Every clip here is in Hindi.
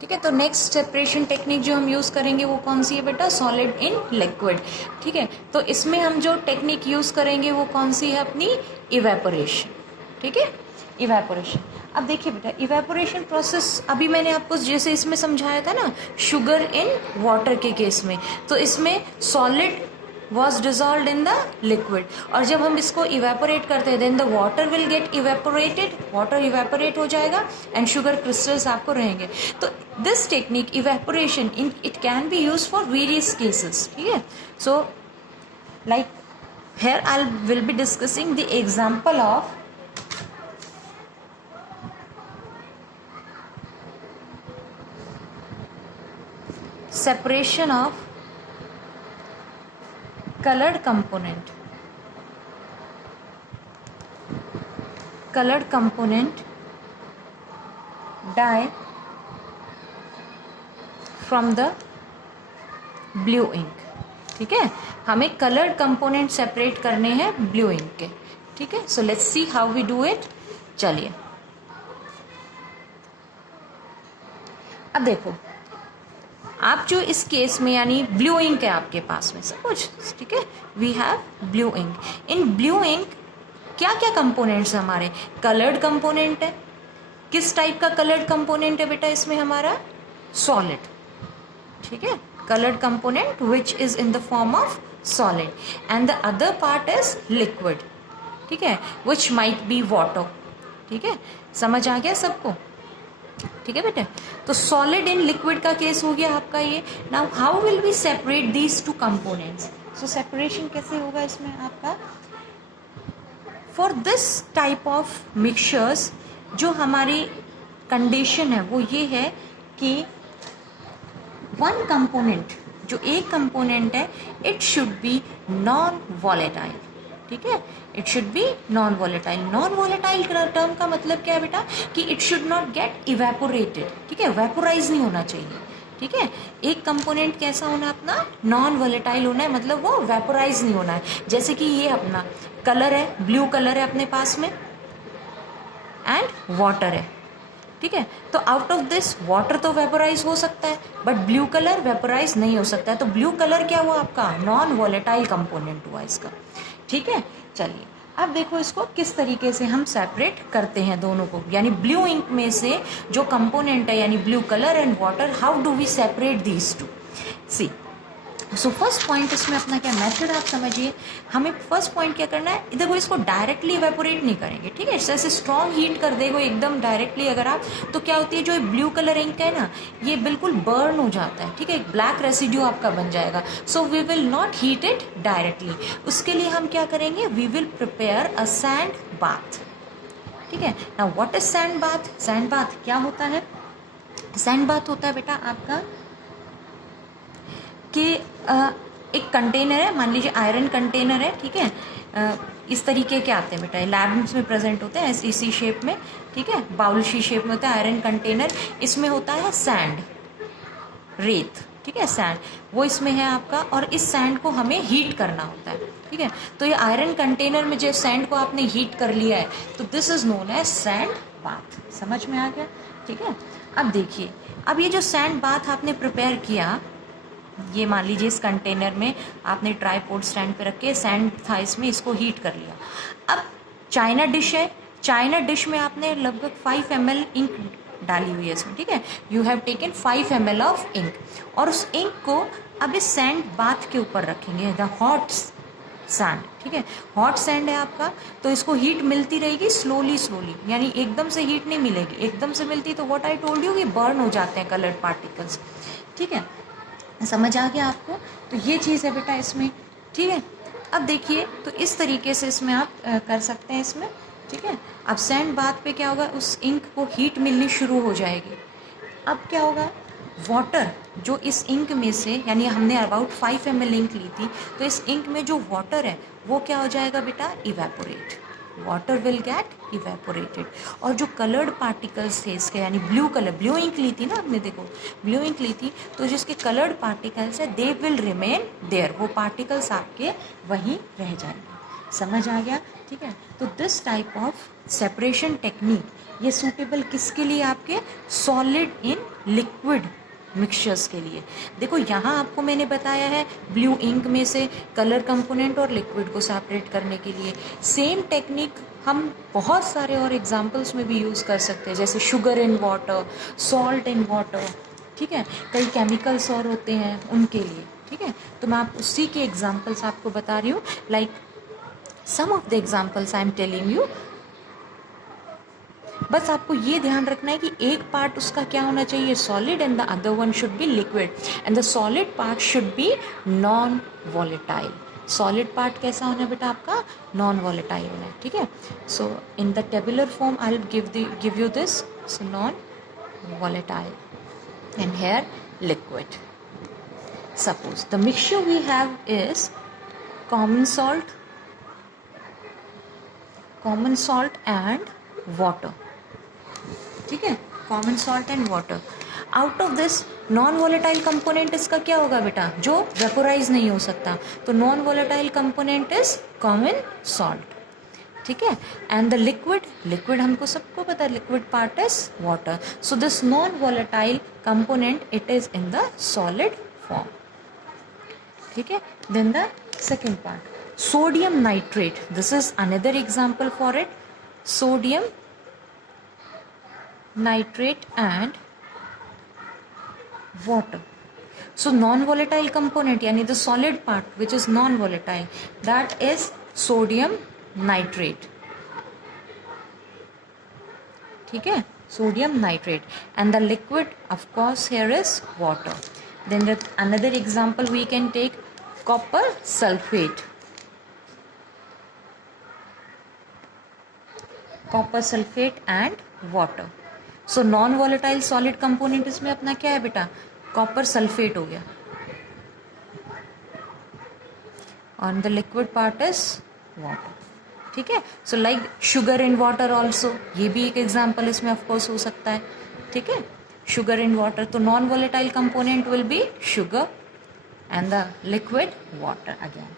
ठीक है। तो नेक्स्ट सेपरेशन टेक्निक जो हम यूज़ करेंगे वो कौन सी है बेटा, सॉलिड इन लिक्विड। ठीक है, तो इसमें हम जो टेक्निक यूज़ करेंगे वो कौन सी है अपनी, इवेपोरेशन। ठीक है, इवेपोरेशन। अब देखिए बेटा, इवेपोरेशन प्रोसेस अभी मैंने आपको जैसे इसमें समझाया था ना, शुगर इन वाटर के केस में, तो इसमें solid was dissolved in the liquid, और जब हम इसको इवेपोरेट करते हैं then the water will get evaporated, water evaporate हो जाएगा and sugar crystals आपको रहेंगे। तो this technique evaporation it can be used for various cases। ठीक है, so like here I will be discussing the example of separation of colored component dye from the blue ink। ठीक है, हमें कलर्ड कंपोनेंट सेपरेट करने हैं ब्लू इंक के। ठीक है, so let's see how we do it. चलिए अब देखो, आप जो इस केस में यानी ब्लू इंक है आपके पास में सब कुछ, ठीक है, we have blue ink. In blue ink क्या क्या कंपोनेंट्स है हमारे, कलर्ड कंपोनेंट है। किस टाइप का कलर्ड कंपोनेंट है बेटा इसमें हमारा, सॉलिड। ठीक है, colored component which is in the form of solid and the other part is liquid। ठीक है, which might be water। ठीक है, समझ आ गया सबको। ठीक है बेटे, तो सॉलिड इन लिक्विड का केस हो गया आपका ये। Now how will we separate these two components, so separation कैसे होगा इसमें आपका, for this type of mixtures जो हमारी कंडीशन है वो ये है कि वन कंपोनेंट, जो एक कंपोनेंट है, it should be non volatile. ठीक है, it should be non volatile. Non volatile term का मतलब क्या है बेटा, कि it should not gate evaporated. ठीक है, वेपोराइज नहीं होना चाहिए। ठीक है, एक कंपोनेंट कैसा होना अपना, नॉन वॉलेटाइल होना है, मतलब वो वेपोराइज नहीं होना है। जैसे कि ये अपना कलर है, ब्लू कलर है अपने पास में एंड वाटर है। ठीक है, तो आउट ऑफ दिस वाटर तो वेपोराइज हो सकता है बट ब्लू कलर वेपोराइज नहीं हो सकता है। तो ब्लू कलर क्या हुआ आपका, नॉन वॉलेटाइल कंपोनेंट हुआ इसका। ठीक है, चलिए अब देखो इसको किस तरीके से हम सेपरेट करते हैं दोनों को, यानी ब्लू इंक में से जो कंपोनेंट है यानी blue colour and water, how do we separate these two. See, so first point इसमें अपना क्या मेथड आप समझिए। हमें फर्स्ट पॉइंट क्या करना है, देखो इसको डायरेक्टली इवेपोरेट नहीं करेंगे। ठीक है, जैसे स्ट्रॉन्ग हीट कर देगो एकदम डायरेक्टली अगर आप, तो क्या होती है, जो ब्लू कलर इंक है ना, ये बिल्कुल बर्न हो जाता है। ठीक है, एक ब्लैक रेसिड्यू आपका बन जाएगा। So we will not heat it directly. उसके लिए हम क्या करेंगे, we will prepare a sand bath. ठीक है, now what is sand bath. Sand bath क्या होता है, सैंड बाथ होता है बेटा आपका कि एक कंटेनर है, मान लीजिए आयरन कंटेनर है। ठीक है, इस तरीके के आते हैं बेटा, लैब्स में प्रेजेंट होते हैं इसी शेप में। ठीक है, बाउल सी शेप में होता है आयरन कंटेनर। इसमें होता है सैंड, रेत। ठीक है, सैंड वो इसमें है आपका, और इस सैंड को हमें हीट करना होता है। ठीक है, तो ये आयरन कंटेनर में जो सैंड को आपने हीट कर लिया है, तो this is known as sand bath. समझ में आ गया। ठीक है, अब देखिए, अब ये जो सैंड बाथ आपने प्रिपेयर किया, ये मान लीजिए इस कंटेनर में आपने ट्राईपोड स्टैंड पे रख के सैंड था इसमें, इसको हीट कर लिया। अब चाइना डिश है, चाइना डिश में आपने लगभग 5 ml इंक डाली हुई है इसमें। ठीक है, you have taken 5 ml of ink, और उस इंक को अब इस सैंड बाथ के ऊपर रखेंगे, द हॉट सैंड। ठीक है, हॉट सैंड है आपका, तो इसको हीट मिलती रहेगी स्लोली स्लोली, यानी एकदम से हीट नहीं मिलेगी। एकदम से मिलती तो व्हाट आई टोल्ड यू, कि बर्न हो जाते हैं कलर्ड पार्टिकल्स। ठीक है, समझ आ गया आपको। तो ये चीज़ है बेटा इसमें। ठीक है, अब देखिए, तो इस तरीके से इसमें आप कर सकते हैं इसमें। ठीक है, अब सैंड बाथ पे क्या होगा, उस इंक को हीट मिलनी शुरू हो जाएगी। अब क्या होगा, वाटर जो इस इंक में से, यानी हमने अबाउट 5 ml इंक ली थी, तो इस इंक में जो वाटर है वो क्या हो जाएगा बेटा, evaporate. Water will get evaporated, और जो कलर्ड पार्टिकल्स थे इसके, यानी ब्लू कलर, ब्लू इंक ली थी ना आपने, देखो ब्लू इंक ली थी, तो जिसके कलर्ड पार्टिकल्स है दे विल रिमेन देयर, वो पार्टिकल्स आपके वहीं रह जाएंगे। समझ आ गया? ठीक है, तो this type of separation technique ये सूटेबल किसके लिए? आपके सॉलिड इन लिक्विड मिक्सचर्स के लिए। देखो यहाँ आपको मैंने बताया है ब्लू इंक में से कलर कंपोनेंट और लिक्विड को सेपरेट करने के लिए। सेम टेक्निक हम बहुत सारे और एग्जांपल्स में भी यूज़ कर सकते हैं, जैसे sugar in water, salt in water, ठीक है, कई केमिकल्स और होते हैं उनके लिए। ठीक है, तो मैं आप उसी के एग्जांपल्स आपको बता रही हूँ, like some of the examples I am telling you. बस आपको ये ध्यान रखना है कि एक पार्ट उसका क्या होना चाहिए, solid, and the other one should be liquid, and the solid part should be non volatile. Solid part कैसा होना है बेटा आपका? नॉन वॉलेटाइल होना है। ठीक है, so in the tabular form I will give you this, so non volatile and here liquid. Suppose the mixture we have is common salt and water. ठीक है, common salt and water. Out of this non volatile component इसका क्या होगा बेटा? जो vaporize नहीं हो सकता, तो non volatile component is common salt. ठीक है, एंड द लिक्विड हमको सबको पता है, liquid part is water, so this non volatile component it is in the solid form. ठीक है, then the second part sodium nitrate, this is another example for it, sodium nitrate and water. So non volatile component यानी the solid part which is non volatile, that is sodium nitrate. ठीक है, sodium nitrate, and the liquid of course here is water. Then another example we can take copper sulphate, copper sulphate and water. So non volatile solid component इसमें अपना क्या है बेटा? कॉपर सल्फेट हो गया, और the liquid part is water. ठीक है, so like sugar in water also, ये भी एक एग्जाम्पल इसमें ऑफकोर्स हो सकता है। ठीक है, शुगर इन वाटर, तो non volatile component will be sugar and the liquid water again.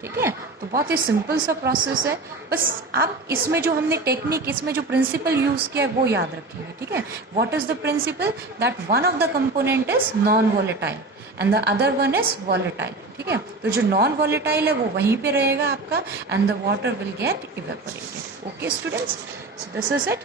ठीक है, तो बहुत ही सिंपल सा प्रोसेस है, बस आप इसमें जो हमने टेक्निक, इसमें जो प्रिंसिपल यूज किया है वो याद रखेंगे। ठीक है, what is the principle? That one of the component is non volatile and the other one is volatile. ठीक है, तो जो नॉन वॉलेटाइल है वो वहीं पे रहेगा आपका, and the water will get evaporated. Okay students, so this is it.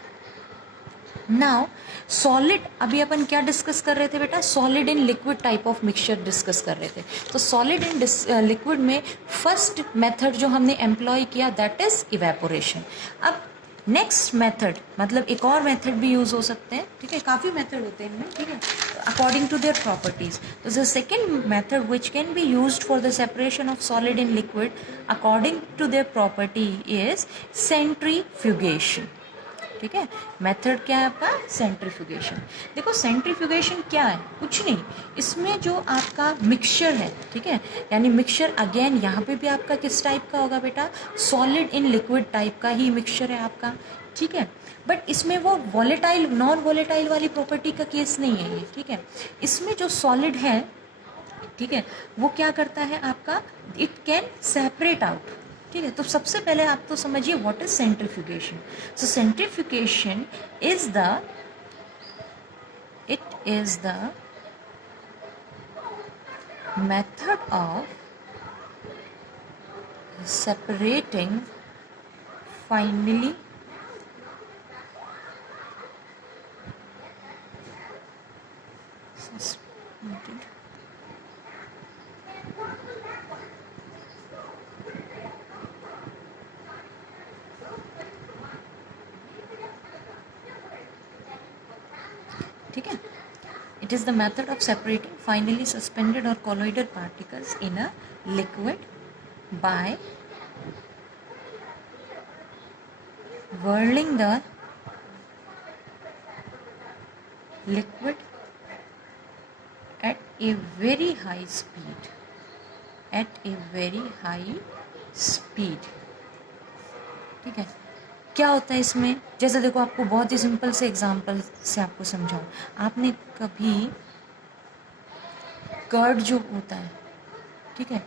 Now solid, अभी अपन क्या डिस्कस कर रहे थे बेटा? Solid in liquid type of mixture discuss कर रहे थे। तो सॉलिड इन लिक्विड में फर्स्ट मेथड जो हमने एम्प्लॉय किया दैट इज इवेपोरेशन। अब नेक्स्ट मेथड, मतलब एक और मेथड भी यूज हो सकते हैं। ठीक है, काफ़ी मेथड होते हैं इनमें। ठीक है, अकॉर्डिंग टू देयर प्रॉपर्टीज। तो the second method which can be used for the separation of solid in liquid according to their property is centrifugation. ठीक है, मेथड क्या है आपका? सेंट्रीफ्यूगेशन। देखो सेंट्रीफ्यूगेशन क्या है? कुछ नहीं, इसमें जो आपका मिक्सचर है, ठीक है, यानी मिक्सचर अगेन यहाँ पे भी आपका किस टाइप का होगा बेटा? सॉलिड इन लिक्विड टाइप का ही मिक्सचर है आपका। ठीक है, बट इसमें वो वॉलेटाइल, नॉन वॉलेटाइल वाली प्रॉपर्टी का केस नहीं है ये। ठीक है, इसमें जो सॉलिड है, ठीक है, वो क्या करता है आपका? It can separate out. ठीक है, तो सबसे पहले आप तो समझिए what is centrifugation. So centrifugation is the method of separating finally suspended ठीक है, it is the method of separating finally suspended or colloidal particles in a liquid by whirling the liquid at a very high speed, ठीक है। क्या होता है इसमें? जैसे देखो, आपको बहुत ही सिंपल से एग्जांपल से आपको समझाऊं। आपने कभी कर्ड जो होता है, ठीक है,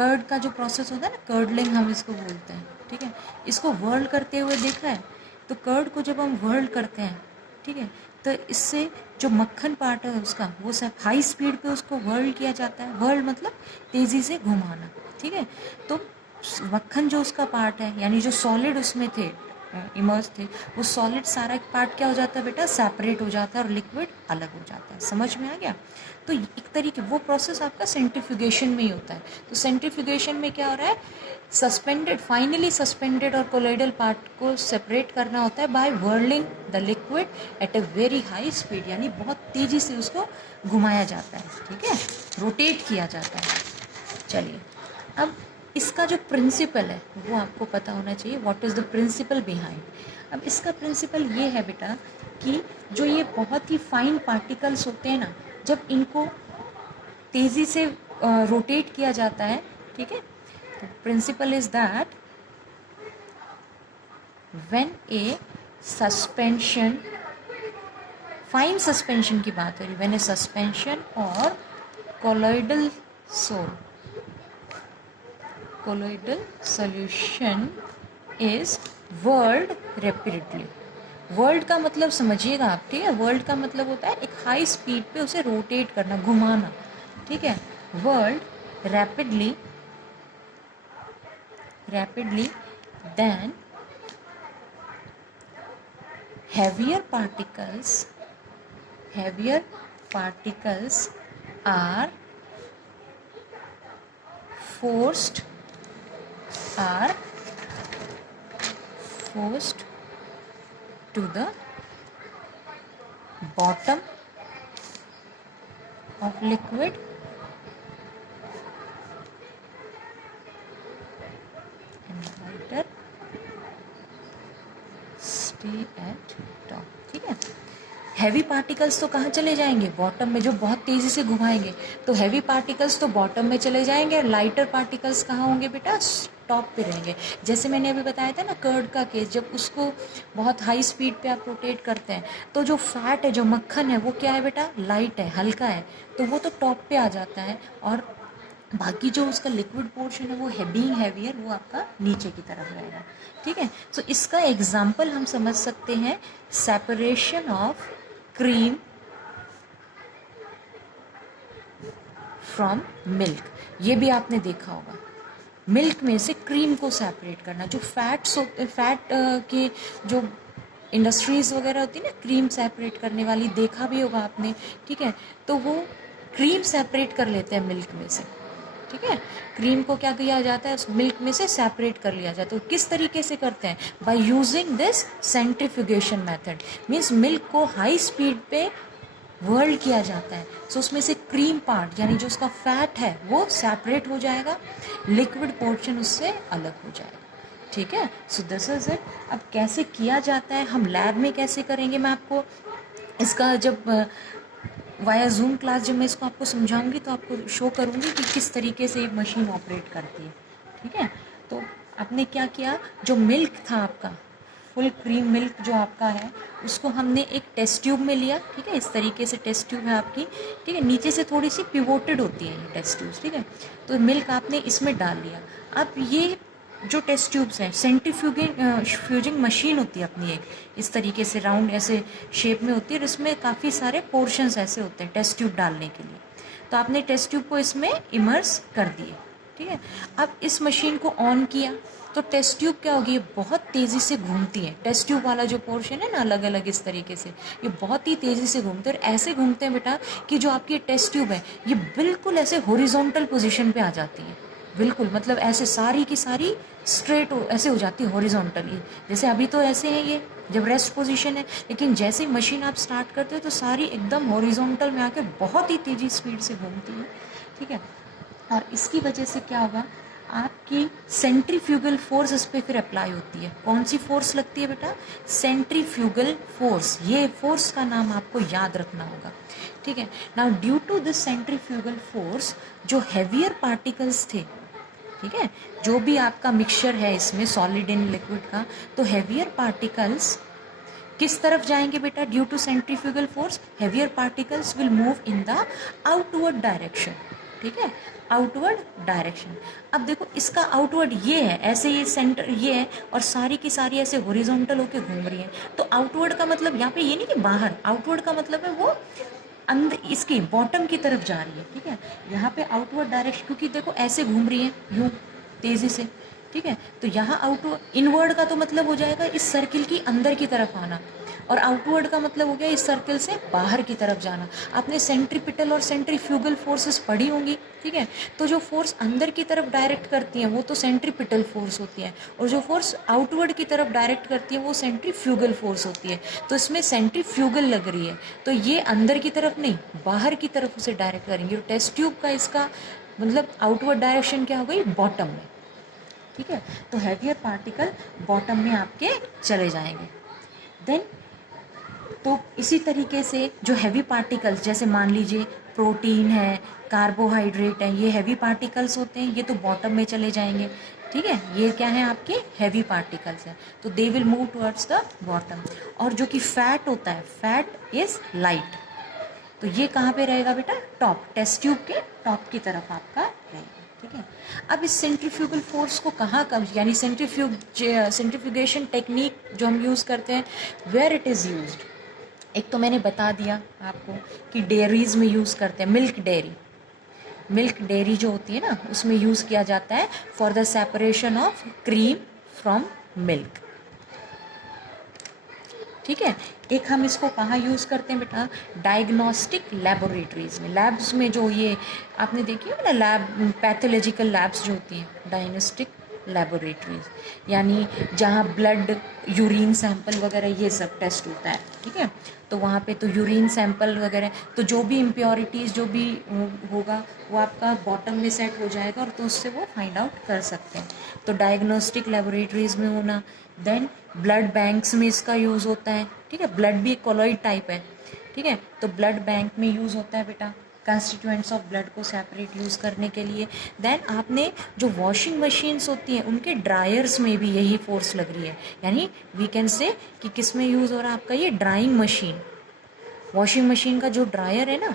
कर्ड का जो प्रोसेस होता है ना, कर्डलिंग हम इसको बोलते हैं, ठीक है, इसको वर्ल्ड करते हुए देखा है। तो कर्ड को जब हम वर्ल्ड करते हैं, ठीक है, तो इससे जो मक्खन पार्ट है उसका, वो सब हाई स्पीड पे उसको वर्ल्ड किया जाता है। वर्ल्ड मतलब तेज़ी से घुमाना, ठीक है। तो मक्खन जो उसका पार्ट है, यानी जो सॉलिड उसमें थे, इमर्ज थे, वो सॉलिड सारा पार्ट क्या हो जाता है बेटा, सेपरेट हो जाता है और लिक्विड अलग हो जाता है। समझ में आ गया? तो एक तरीके वो प्रोसेस आपका सेंट्रीफ्यूगेशन में ही होता है। तो सेंट्रीफ्यूगेशन में क्या हो रहा है, सस्पेंडेड, फाइनली सस्पेंडेड और कोलोइडल पार्ट को सेपरेट करना होता है by whirling the liquid at a very high speed, यानी बहुत तेज़ी से उसको घुमाया जाता है, ठीक है, रोटेट किया जाता है। चलिए, अब इसका जो प्रिंसिपल है वो आपको पता होना चाहिए, what is the principle behind. अब इसका प्रिंसिपल ये है बेटा कि जो ये बहुत ही फाइन पार्टिकल्स होते हैं ना, जब इनको तेज़ी से रोटेट किया जाता है, ठीक है, तो principle is that when a suspension, fine suspension की बात हो रही, व्हेन ए सस्पेंशन और colloidal solution is whirled rapidly. Whirled का मतलब समझिएगा आप, ठीक है, वर्ल्ड का मतलब होता है एक हाई स्पीड पे उसे रोटेट करना, घुमाना, ठीक है। Whirled rapidly then heavier particles are forced to the bottom of liquid and lighter stay at top, ठीक है। हैवी पार्टिकल्स तो कहाँ चले जाएंगे, बॉटम में, जो बहुत तेज़ी से घुमाएंगे, तो हैवी पार्टिकल्स तो बॉटम में चले जाएंगे और लाइटर पार्टिकल्स कहाँ होंगे बेटा, टॉप पे रहेंगे। जैसे मैंने अभी बताया था ना कर्ड का केस, जब उसको बहुत हाई स्पीड पे आप रोटेट करते हैं तो जो फैट है, जो मक्खन है, वो क्या है बेटा, लाइट है, हल्का है, तो वो तो टॉप पे आ जाता है, और बाकी जो उसका लिक्विड पोर्शन है वो बीइंग हैवियर, वो आपका नीचे की तरफ रहेगा, ठीक है। सो इसका एग्जाम्पल हम समझ सकते हैं, separation of cream from milk. ये भी आपने देखा होगा, मिल्क में से क्रीम को सेपरेट करना, जो फैट के जो इंडस्ट्रीज़ वगैरह होती है ना क्रीम सेपरेट करने वाली, देखा भी होगा आपने, ठीक है। तो वो क्रीम सेपरेट कर लेते हैं मिल्क में से, ठीक है, क्रीम को क्या किया जाता है, उस मिल्क में से सेपरेट कर लिया जाता है। तो किस तरीके से करते हैं, by using this centrifugation method, means milk को हाई स्पीड पे वर्ल्ड किया जाता है। सो उसमें से क्रीम पार्ट, यानी जो उसका फैट है, वो सेपरेट हो जाएगा, लिक्विड पोर्शन उससे अलग हो जाएगा, ठीक है। So this is it. अब कैसे किया जाता है, हम लैब में कैसे करेंगे, मैं आपको इसका जब वाया जूम क्लास जब मैं इसको आपको समझाऊंगी तो आपको शो करूंगी कि किस तरीके से ये मशीन ऑपरेट करती है, ठीक है। तो आपने क्या किया, जो मिल्क था आपका, फुल क्रीम मिल्क जो आपका है, उसको हमने एक टेस्ट ट्यूब में लिया, ठीक है, इस तरीके से टेस्ट ट्यूब है आपकी, ठीक है, नीचे से थोड़ी सी पिवोटेड होती है ये टेस्ट ट्यूब्स, ठीक है। तो मिल्क आपने इसमें डाल लिया। अब ये जो टेस्ट ट्यूब्स हैं, फ्यूजिंग मशीन होती है अपनी एक, इस तरीके से राउंड ऐसे शेप में होती है, और इसमें काफ़ी सारे पोर्शंस ऐसे होते हैं टेस्ट ट्यूब डालने के लिए। तो आपने टेस्ट ट्यूब को इसमें इमर्स कर दिए, ठीक है। अब इस मशीन को ऑन किया तो टेस्ट ट्यूब क्या होगी, ये बहुत तेज़ी से घूमती है। टेस्ट ट्यूब वाला जो पोर्शन है ना, अलग अलग इस तरीके से ये बहुत ही तेज़ी से घूमते हैं, और ऐसे घूमते हैं बेटा कि जो आपकी टेस्ट ट्यूब है ये बिल्कुल ऐसे हॉरिजॉन्टल पोजीशन पे आ जाती है, बिल्कुल, मतलब ऐसे सारी की सारी स्ट्रेट ऐसे हो जाती है हॉरिजॉन्टली, जैसे अभी तो ऐसे है ये जब रेस्ट पोजीशन है, लेकिन जैसे ही मशीन आप स्टार्ट करते हो तो सारी एकदम हॉरिजॉन्टल में आके बहुत ही तेज़ी स्पीड से घूमती है, ठीक है। और इसकी वजह से क्या होगा, आपकी सेंट्रीफ्यूगल फोर्स इस पर फिर अप्लाई होती है। कौन सी फोर्स लगती है बेटा, सेंट्रीफ्यूगल फोर्स, ये फोर्स का नाम आपको याद रखना होगा, ठीक है। Now due to this centrifugal force, जो हैवियर पार्टिकल्स थे, ठीक है, जो भी आपका मिक्सचर है इसमें सॉलिड इन लिक्विड का, तो हैवियर पार्टिकल्स किस तरफ जाएंगे बेटा, due to centrifugal force heavier particles will move in the outward direction, ठीक है। Outward direction. अब देखो इसका आउटवर्ड ये है, ऐसे ये सेंटर ये है और सारी की सारी ऐसे हॉरिजॉन्टल होके घूम रही है। तो आउटवर्ड का मतलब यहाँ पे ये नहीं कि बाहर, आउटवर्ड का मतलब है वो अंदर इसकी बॉटम की तरफ जा रही है, ठीक है। यहाँ पे आउटवर्ड डायरेक्शन, क्योंकि देखो ऐसे घूम रही है यूं तेजी से, ठीक है। तो यहाँ आउटवर्ड, इनवर्ड का तो मतलब हो जाएगा इस सर्किल की अंदर की तरफ आना, और आउटवर्ड का मतलब हो गया इस सर्किल से बाहर की तरफ जाना। आपने सेंट्रीपिटल और सेंट्रीफ्यूगल फोर्सेस पढ़ी होंगी, ठीक है। तो जो फोर्स अंदर की तरफ डायरेक्ट करती हैं वो तो सेंट्रीपिटल फोर्स होती है, और जो फोर्स आउटवर्ड की तरफ डायरेक्ट करती है वो सेंट्रीफ्यूगल फोर्स होती है। तो इसमें सेंट्रीफ्यूगल लग रही है, तो ये अंदर की तरफ नहीं बाहर की तरफ उसे डायरेक्ट करेंगे। और टेस्ट ट्यूब का इसका मतलब आउटवर्ड डायरेक्शन क्या हो गई, बॉटम में, ठीक है। तो हैवियर पार्टिकल बॉटम में आपके चले जाएंगे। देन तो इसी तरीके से जो हैवी पार्टिकल्स, जैसे मान लीजिए प्रोटीन है, कार्बोहाइड्रेट है, ये हैवी पार्टिकल्स होते हैं, ये तो बॉटम में चले जाएंगे, ठीक है। ये क्या है आपके हैवी पार्टिकल्स हैं, तो they will move towards the bottom. और जो कि फैट होता है, फैट इज लाइट, तो ये कहाँ पे रहेगा बेटा, टॉप, टेस्ट ट्यूब के टॉप की तरफ आपका रहेगा, ठीक है। अब इस सेंट्रीफ्यूगल फोर्स को कहाँ कम, यानी सेंट्रीफ्यूगेशन टेक्निक जो हम यूज़ करते हैं, वेयर इट इज़ यूज्ड, एक तो मैंने बता दिया आपको कि डेयरीज में यूज़ करते हैं, मिल्क डेयरी जो होती है ना उसमें यूज़ किया जाता है for the separation of cream from milk, ठीक है। एक हम इसको कहाँ यूज़ करते हैं बेटा, डायग्नोस्टिक लेबोरेटरीज में, लैब्स में, जो ये आपने देखी है ना लैब, पैथोलॉजिकल लैब्स जो होती हैं, डायग्नोस्टिक लेबोरेटरीज, यानी जहाँ ब्लड, यूरिन सैंपल वगैरह ये सब टेस्ट होता है, ठीक है। तो वहाँ पे तो यूरिन सैंपल वगैरह, तो जो भी इम्प्योरिटीज़ जो भी होगा वो आपका बॉटम में सेट हो जाएगा, और तो उससे वो फाइंड आउट कर सकते हैं। तो डायग्नोस्टिक लेबोरेटरीज में होना। देन ब्लड बैंक्स में इसका यूज़ होता है, ठीक है। ब्लड भी एक कोलॉइड टाइप है, ठीक है, तो ब्लड बैंक में यूज़ होता है बेटा, कंस्टिट्यूएंट्स ऑफ ब्लड को सेपरेट यूज़ करने के लिए। देन आपने जो वॉशिंग मशीन्स होती हैं उनके ड्रायर्स में भी यही फोर्स लग रही है, यानी वी कैन से कि किस में यूज़ हो रहा है आपका ये ड्राइंग मशीन, वॉशिंग मशीन का जो ड्रायर है ना,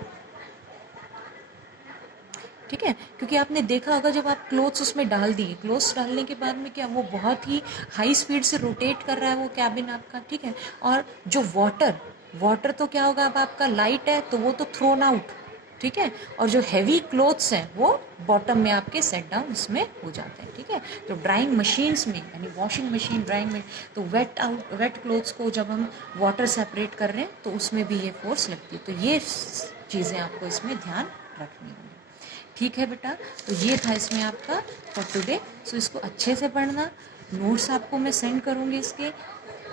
ठीक है। क्योंकि आपने देखा होगा जब आप क्लोथ्स उसमें डाल दिए, क्लोथ्स डालने के बाद में क्या वो बहुत ही हाई स्पीड से रोटेट कर रहा है वो कैबिन आपका, ठीक है। और जो वाटर तो क्या होगा, अब आपका लाइट है तो वो तो थ्रोन आउट, ठीक है। और जो हैवी क्लोथ्स हैं वो बॉटम में आपके सेट डाउन इसमें हो जाते हैं, ठीक है। तो ड्राइंग मशीन्स में, यानी वॉशिंग मशीन, ड्राइंग में, तो वेट क्लोथ्स को जब हम वाटर सेपरेट कर रहे हैं तो उसमें भी ये फोर्स लगती है। तो ये चीज़ें आपको इसमें ध्यान रखनी होंगी, ठीक है बेटा। तो ये था इसमें आपका फॉर टुडे। सो इसको अच्छे से पढ़ना, नोट्स आपको मैं सेंड करूँगी, इसके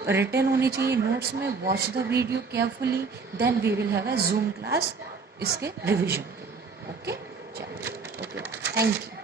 रिटन होने चाहिए नोट्स में। Watch the video carefully, then we will have a Zoom class इसके रिविजन के लिए, ओके। चलो, ओके, थैंक यू।